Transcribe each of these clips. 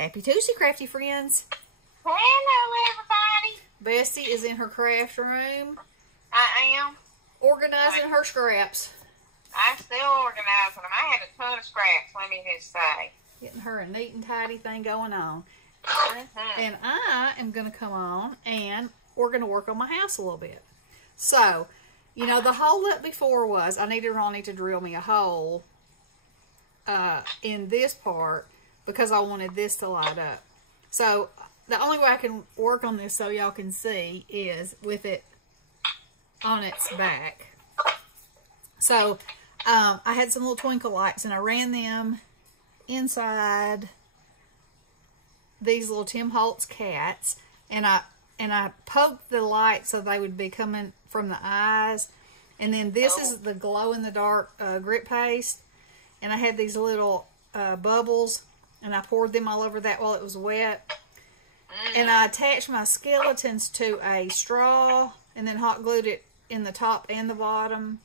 Happy Tuesday, crafty friends. Hello, everybody. Bestie is in her craft room. I am. Organizing her scraps. I'm still organizing them. I had a ton of scraps, let me just say. Getting her a neat and tidy thing going on. Mm-hmm. And I am going to come on and we're going to work on my house a little bit. So, you know, the hole up before was I needed Ronnie to drill me a hole in this part because I wanted this to light up. So, the only way I can work on this so y'all can see is with it on its back. So, I had some little twinkle lights and I ran them inside these little Tim Holtz cats, and I poked the light so they would be coming from the eyes. And then this is the glow in the dark grit paste, and I had these little bubbles, and I poured them all over that while it was wet. And I attached my skeletons to a straw and then hot glued it in the top and the bottom,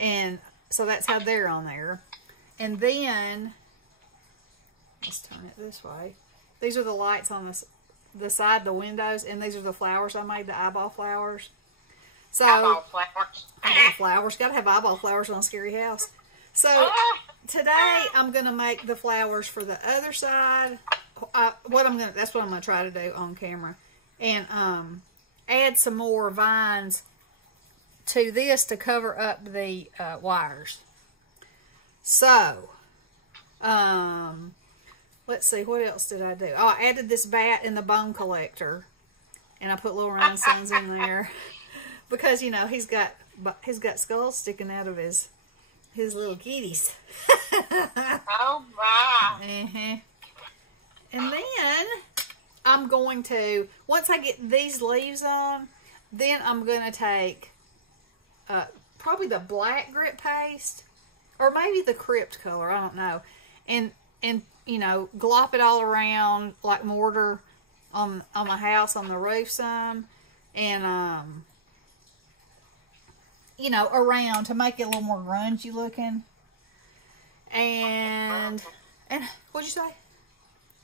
and so that's how they're on there. And then let's turn it this way. These are the lights on the side, the windows, and these are the flowers I made, the eyeball flowers. So Eyeball flowers. eyeball flowers. Gotta have eyeball flowers on a scary house. So today I'm gonna make the flowers for the other side. That's what I'm gonna try to do on camera, and add some more vines to this to cover up the wires. So, let's see, what else did I do? Oh, I added this bat in the bone collector, and I put little rhinestones in there because, you know, he's got skulls sticking out of his little kitties. Oh, my. And then I'm going to, once I get these leaves on, then I'm going to take probably the black grit paste, or maybe the crypt color, I don't know, and you know, glop it all around like mortar on my house, on the roof some, and you know, around to make it a little more grungy looking. And what'd you say?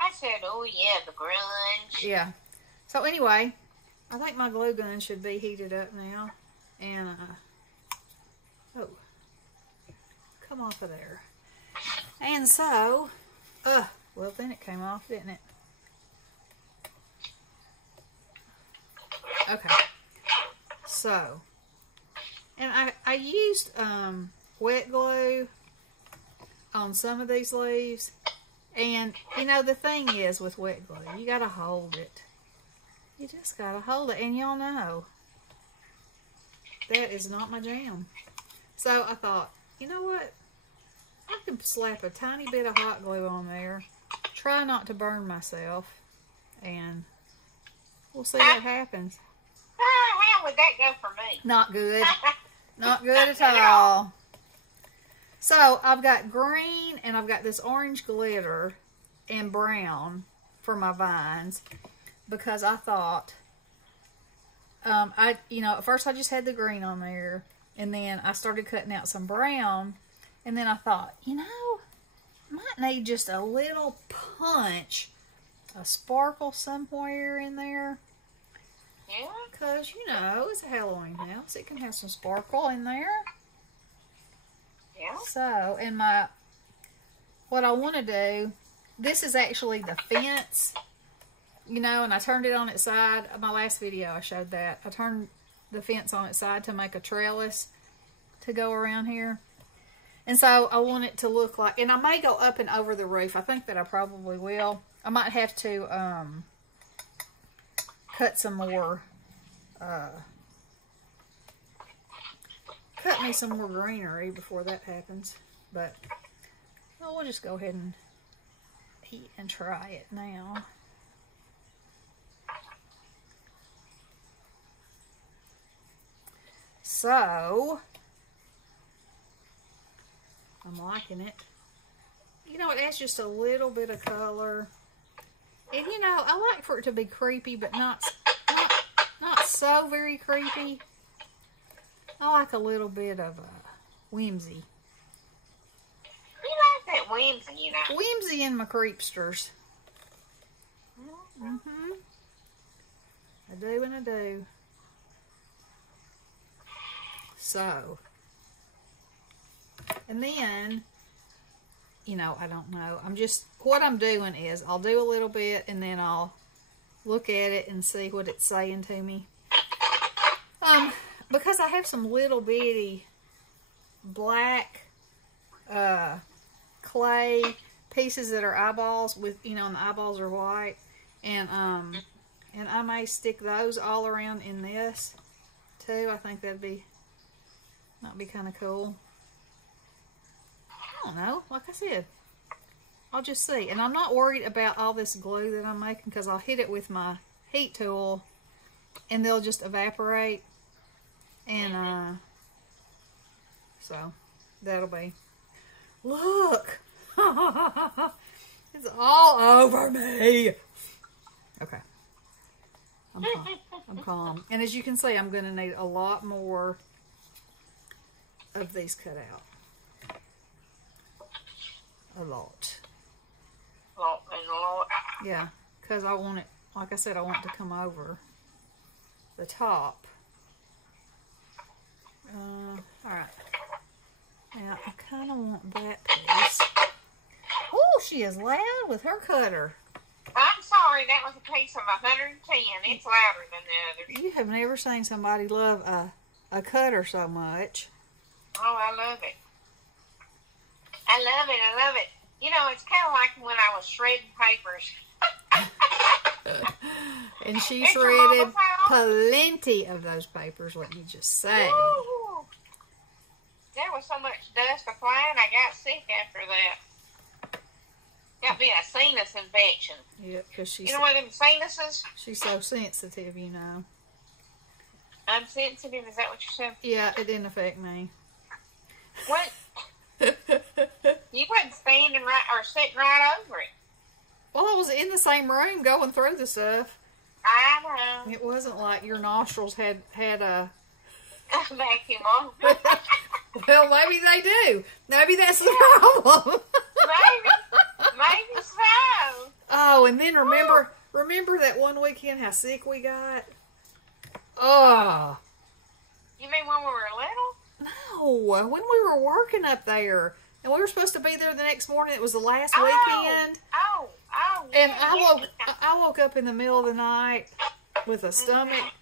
I said, oh yeah, the grunge. Yeah. So anyway, I think my glue gun should be heated up now, and oh, come off of there. And so, well then it came off, didn't it? Okay. So, and I used wet glue on some of these leaves, and you know the thing is with wet glue, you gotta hold it. You just gotta hold it, and y'all know that is not my jam. So I thought, you know what? I could slap a tiny bit of hot glue on there, try not to burn myself, and we'll see what happens. How would that go for me? Not good. Not good at all. So I've got green and I've got this orange glitter and brown for my vines because I thought, you know, at first I just had the green on there, and then I started cutting out some brown, and then I thought, you know, I might need just a little punch, a sparkle somewhere in there. Yeah. Because, you know, it's a Halloween house. It can have some sparkle in there. Yeah. So, and what I want to do, this is actually the fence, you know, and I turned it on its side. My last video I showed that. I turned the fence on its side to make a trellis to go around here. And so I want it to look like, and I may go up and over the roof. I think that I probably will. I might have to cut some more, cut me some more greenery before that happens. But we'll just go ahead and eat and try it now. So, I'm liking it. You know, it adds just a little bit of color. And you know, I like for it to be creepy, but not so very creepy. I like a little bit of whimsy. You like that whimsy, you know. Whimsy in my creepsters. Mm-hmm. I do and I do. So, and then, you know, I don't know. What I'm doing is I'll do a little bit and then I'll look at it and see what it's saying to me. Because I have some little bitty black clay pieces that are eyeballs with, you know, and the eyeballs are white, and I may stick those all around in this too. I think might be kind of cool. I don't know. Like I said, I'll just see. And I'm not worried about all this glue that I'm making because I'll hit it with my heat tool and they'll just evaporate. And so that'll be. Look! It's all over me. Okay. I'm calm. And as you can see, I'm going to need a lot more of these cut out. A lot. Yeah, because I want it, like I said, I want it to come over the top. Alright. Now, I kind of want that piece. Oh, she is loud with her cutter. I'm sorry, that was a piece of 110. It's louder than the others. You have never seen somebody love a cutter so much. Oh, I love it. I love it. You know, it's kind of like when I was shredding papers. And she shredded plenty of those papers, let me just say. Woo! There was so much dust flying, I got sick after that. Got me a sinus infection. Yeah, because she's... You know what them sinuses? She's so sensitive, you know. I'm sensitive, is that what you said? Yeah, it didn't affect me. What? You wasn't standing right or sitting right over it. Well, I was in the same room going through the stuff. I know. It wasn't like your nostrils had a... Vacuum on. Well, maybe they do. Maybe that's the problem. Maybe so. Oh, and then remember that one weekend how sick we got? Oh. You mean when we were little? No, when we were working up there. And we were supposed to be there the next morning. It was the last weekend. Oh. And I woke up in the middle of the night with a stomach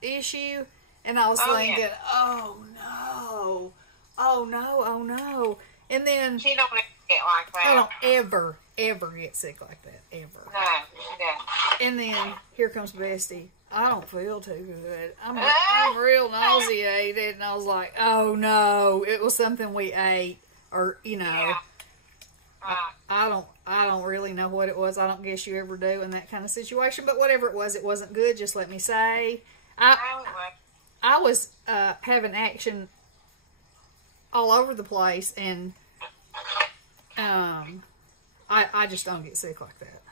issue. And I was thinking, yeah. oh no. And then She don't get like that. I don't ever get sick like that. Ever. No, she doesn't. And then here comes Bestie. I don't feel too good. I'm real nauseated. And I was like, oh no. It was something we ate. Or, you know. Yeah. I don't really know what it was. I don't guess you ever do in that kind of situation. But whatever it wasn't good. Just let me say. I was having action all over the place, and I just don't get sick like that.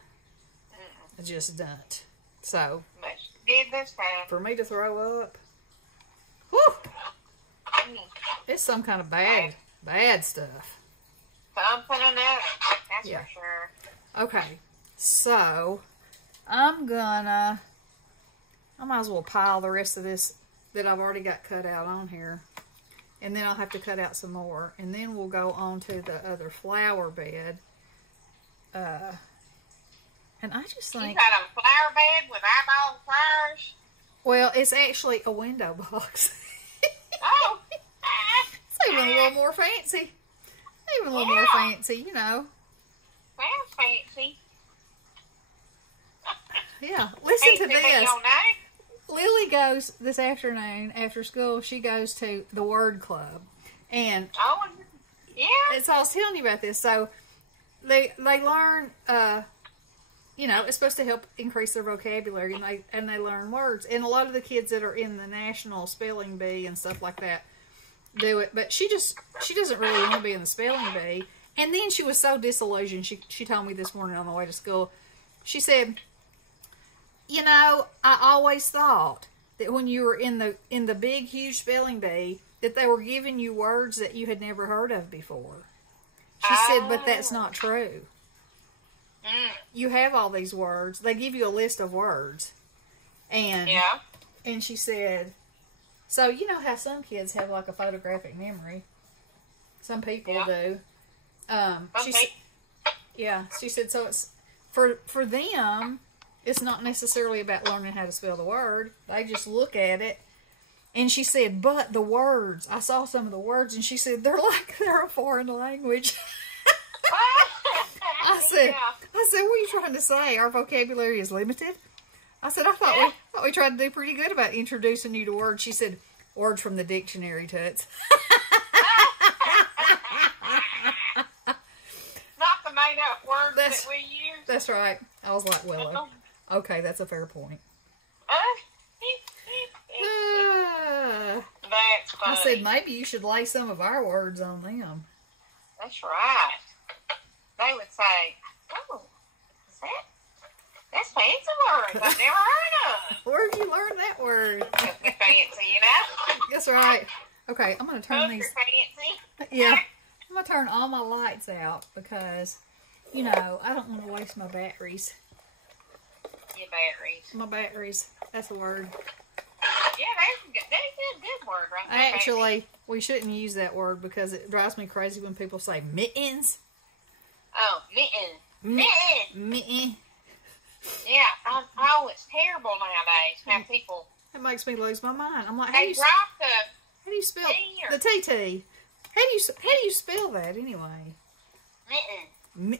I just don't. So, But she did this time. for me to throw up, whew, it's some kind of bad stuff. Something or another. That's Yeah. for sure. Okay, so I might as well pile the rest of this that I've already got cut out on here. And then I'll have to cut out some more. And then we'll go on to the other flower bed. And I just think... You got a flower bed with eyeball flowers? Well, it's actually a window box. Oh! It's even a little more fancy. Even a little more fancy, you know. Sounds fancy. Yeah, listen to Fancy this. your name? Lily goes this afternoon after school. She goes to the Word Club, and Oh, yeah. so I was telling you about this. So they learn, you know, it's supposed to help increase their vocabulary, and they learn words. And a lot of the kids that are in the National Spelling Bee and stuff like that do it. But she doesn't really want to be in the spelling bee. And then she was so disillusioned. She told me this morning on the way to school. She said, you know, I always thought that when you were in the big, huge spelling bee, that they were giving you words that you had never heard of before. She said, but that's not true. you have all these words. They give you a list of words. And Yeah. and she said, so you know how some kids have like a photographic memory. Some people do. She said so it's for them it's not necessarily about learning how to spell the word. They just look at it. And she said, but the words, I saw some of the words, and she said, they're like they're a foreign language. I said, what are you trying to say? Our vocabulary is limited? I said, I thought we tried to do pretty good about introducing you to words. She said, words from the dictionary, Toots. Not the made up words that we use. That's right. I was like, well, okay, that's a fair point. That's funny. I said, maybe you should lay some of our words on them. That's right. They would say, oh, that's fancy words I've never heard of. Where'd you learn that word? Fancy, you know? That's right. Okay, I'm going to turn these. Fancy. Yeah. I'm going to turn all my lights out because, you know, I don't want to waste my batteries. Your batteries. My batteries. That's the word. Yeah, that's a good word right there. Actually, we shouldn't use that word because it drives me crazy when people say mittens. Oh, mitten. Mitten. Yeah. Oh, it's terrible nowadays how people... That makes me lose my mind. I'm like, They drop how do you spell T or- the TT? How do you spell that anyway? mitten.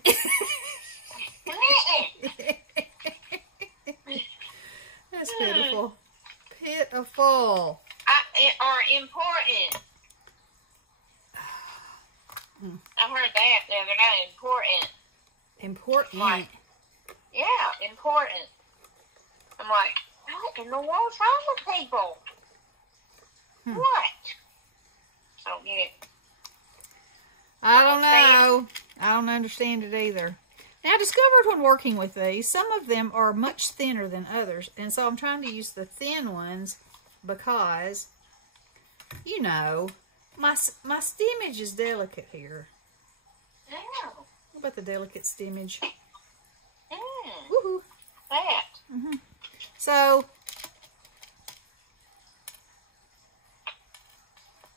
That's pitiful. Pitiful. Are important. I heard that the other day. Important. Important. Like, yeah, important. I'm like, what in the world's wrong with people? What? I don't get it. I don't know. I don't understand it either. Now, I discovered when working with these, some of them are much thinner than others. And so I'm trying to use the thin ones because, you know, my stimmage is delicate here. Yeah. What about the delicate stimmage? Woohoo. That. So,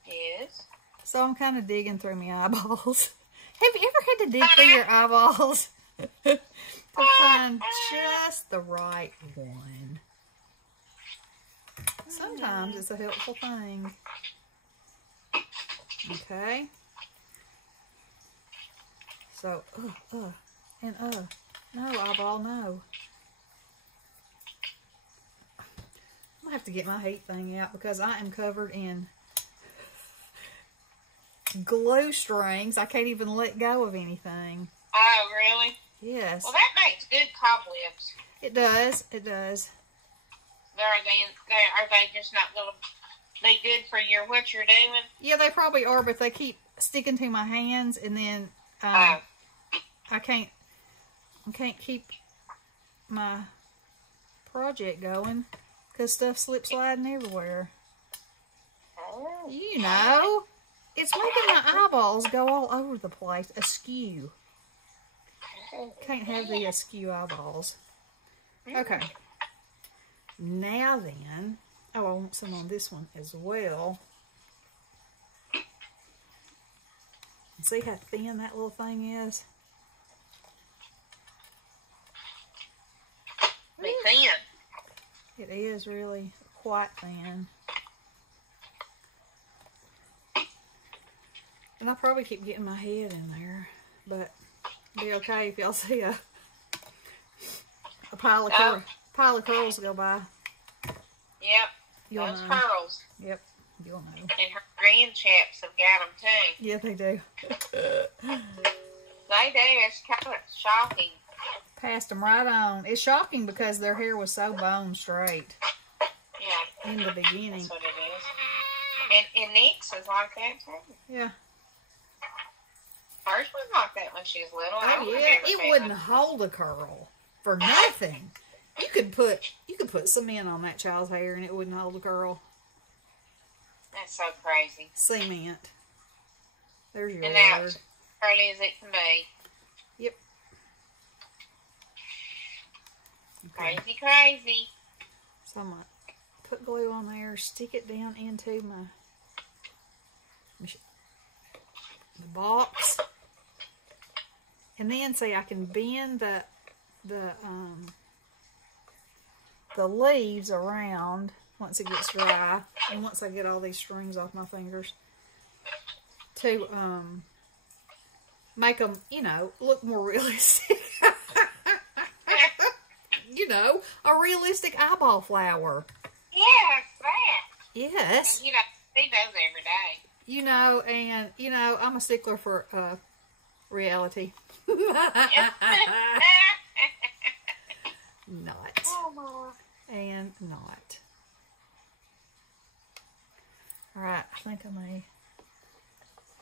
Yes. so I'm kind of digging through my eyeballs. Have you ever had to dig through your eyeballs to find just the right one? Sometimes it's a helpful thing. Okay. So, and no, eyeball, no. I'm going to have to get my heat thing out because I am covered in glue strings. I can't even let go of anything. Oh, really? Yes. Well, that makes good cobwebs. It does. It does. Are they just not going to be good for what you're doing? Yeah, they probably are, but they keep sticking to my hands, and then I can't keep my project going because stuff slips sliding everywhere. Oh. You know, it's making my eyeballs go all over the place, askew. Can't have the askew eyeballs. Okay. Now then, I want some on this one as well. See how thin that little thing is? Be thin. It is really quite thin. And I probably keep getting my head in there, but it'll be okay if y'all see a pile of curls go by. Yep. You'll Those know. curls. Yep, you'll know. And her grandchaps have got them too. Yeah, they do. They do. It's kind of shocking. Passed them right on. It's shocking because their hair was so bone straight Yeah. in the beginning. That's what it is. And Nick's is like that too. Yeah. Hers was like that when she was little. I Oh don't yeah, remember it feeling- wouldn't hold a curl for nothing. You could put cement on that child's hair and it wouldn't hold a curl. That's so crazy. Cement. There's your And now word. it's curly as it can be. Yep. Crazy, crazy. So I'm going to put glue on there, stick it down into the box. And then, see, I can bend the leaves around once it gets dry, and once I get all these strings off my fingers, to make them, you know, look more realistic. You know, a realistic eyeball flower. Yes, that. Yes. And you don't see those every day. You know, and, you know, I'm a stickler for reality. Not. Oh, And not. Alright, I think I may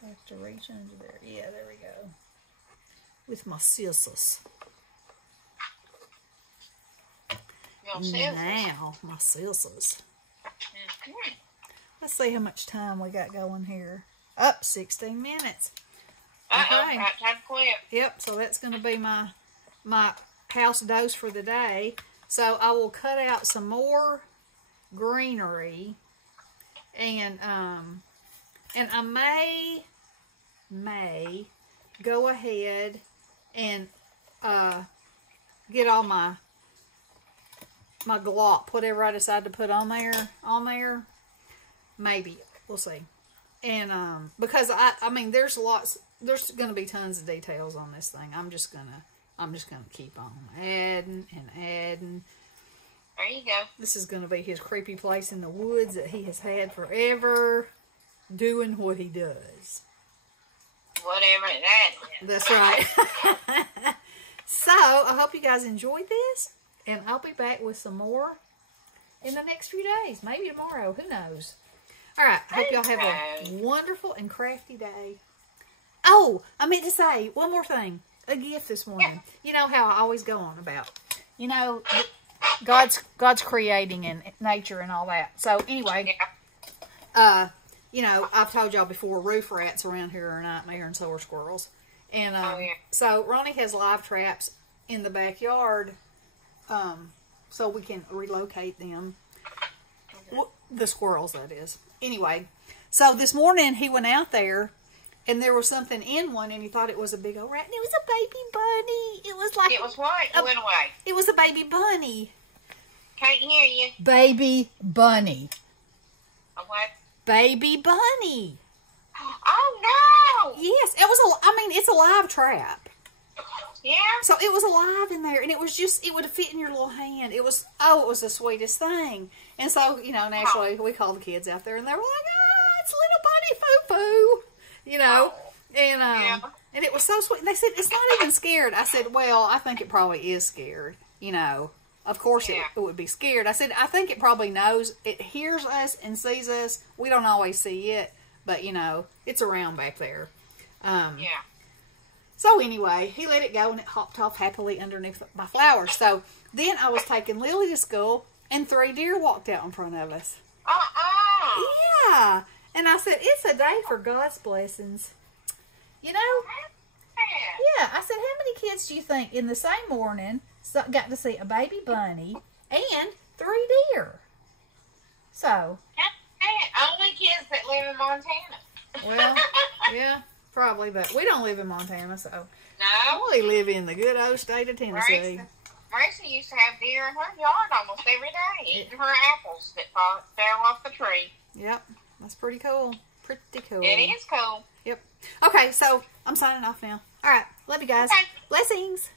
have to reach under there. Yeah, there we go. With my scissors. your scissors. Now, my scissors. Mhm. Let's see how much time we got going here. Up 16 minutes. Uh-oh, Okay. right time to quit. Yep, so that's going to be my house dose for the day. So I will cut out some more greenery, and I may go ahead and get all my glop, whatever I decide to put on there. Maybe we'll see. And because I mean, there's going to be tons of details on this thing. I'm just gonna keep on adding and adding. There you go. This is going to be his creepy place in the woods that he has had forever, doing what he does. Whatever that is. That's right. So, I hope you guys enjoyed this, and I'll be back with some more in the next few days. Maybe tomorrow. Who knows? All right. I hope y'all have a wonderful and crafty day. Oh, I meant to say one more thing. A gift this morning. You know how I always go on about, you know, God's creating and nature and all that. So anyway, you know, I've told y'all before, roof rats around here are a nightmare, and so are squirrels. And so Ronnie has live traps in the backyard, so we can relocate them. The squirrels, that is. Anyway, so this morning he went out there, and there was something in one, and he thought it was a big old rat, and it was a baby bunny. It was like... It was what? It went away. It was a baby bunny. Can't hear you. Baby bunny. A what? Baby bunny. Oh, no! Yes, it was it's a live trap. Yeah? So it was alive in there, and it was just, it would fit in your little hand. It was the sweetest thing. And so, you know, naturally, we called the kids out there, and they were like, oh, it's little bunny foo-foo. You know, and it was so sweet. And they said, it's not even scared. I said, well, I think it probably is scared. You know, of course it would be scared. I said, I think it probably knows. It hears us and sees us. We don't always see it, but, you know, it's around back there. So anyway, he let it go, and it hopped off happily underneath my flowers. So then I was taking Lily to school, and 3 deer walked out in front of us. Yeah. And I said, it's a day for God's blessings. You know? Yeah. I said, how many kids do you think in the same morning got to see a baby bunny and 3 deer? So. Only kids that live in Montana. Well, yeah, probably. But we don't live in Montana, so. No. We live in the good old state of Tennessee. Marissa used to have deer in her yard almost every day, eating her apples that fell off the tree. Yep. That's pretty cool. Pretty cool. It is cool. Yep. Okay, so I'm signing off now. All right. Love you guys. Okay. Blessings.